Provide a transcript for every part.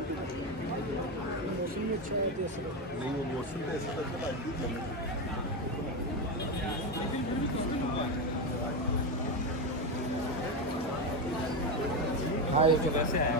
मौसम में अच्छा है ऐसा नहीं, वो मौसम पे ऐसा लगता है। हाँ ये जगह से आया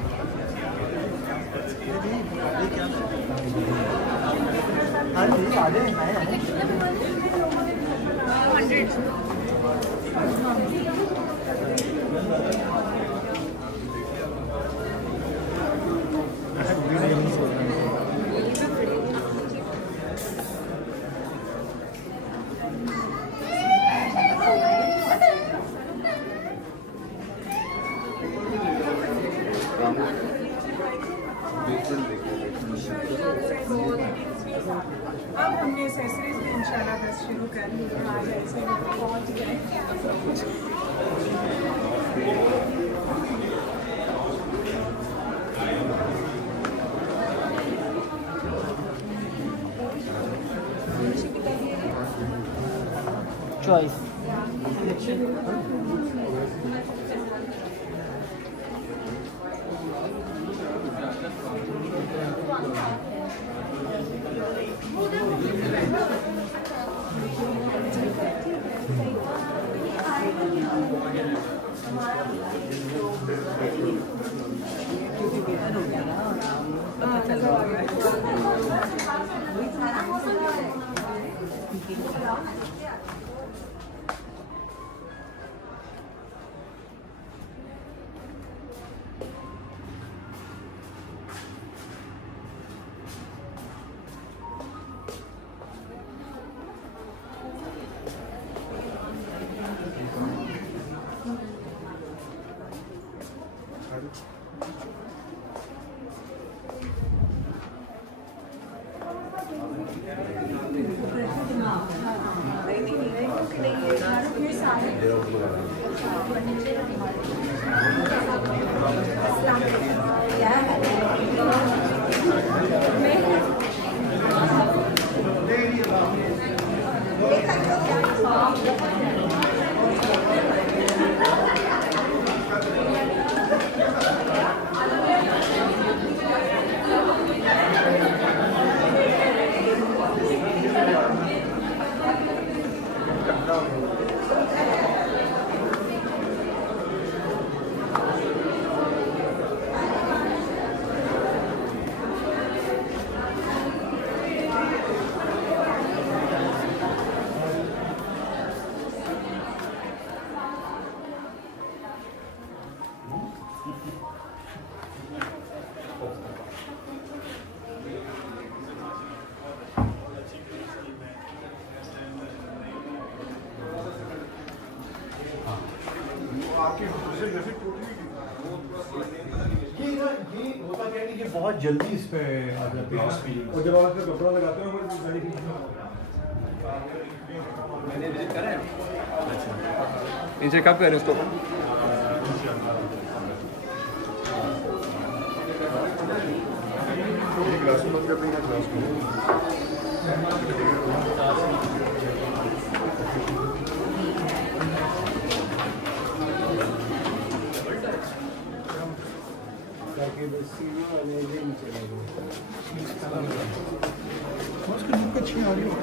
अब हमने एक्सेसरीज भी इंशाल्लाह बस शुरू कर ली है। आज ऐसे पहुँच गए चॉइस बहुत जल्दी इस पे आ जाते हैं और जब आप कपड़ा लगाते हैं गाड़ी मैंने विजिट करा है। नीचे कब करें उसको? ग्लास मत कर देंगे ग्लास को उसकी लुक अच्छी आ रही है।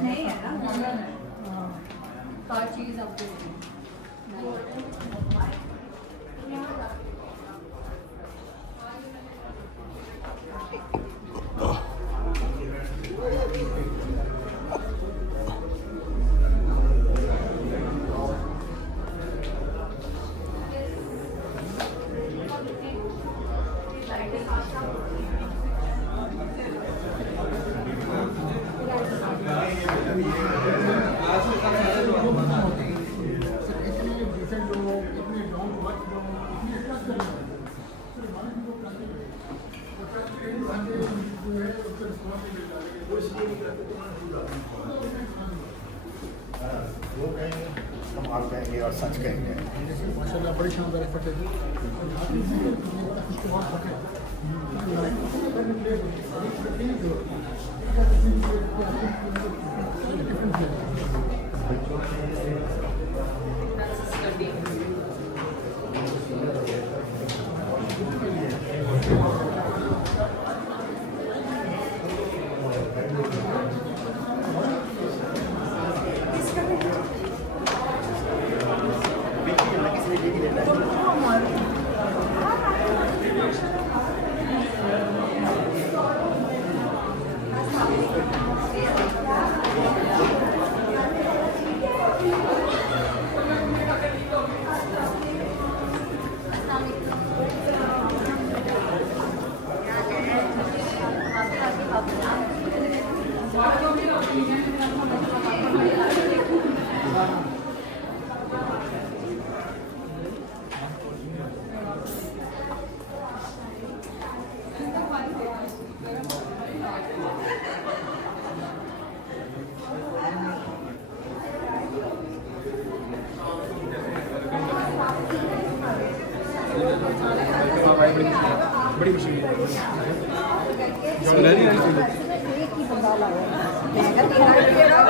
नहीं है ना हर चीज़ आपको वो कहेंगे कमाल कहेंगे और सच कहेंगे। माशाल्लाह बड़ी शानदार फटे बड़ी मशीन है। एक ही बंदा लगा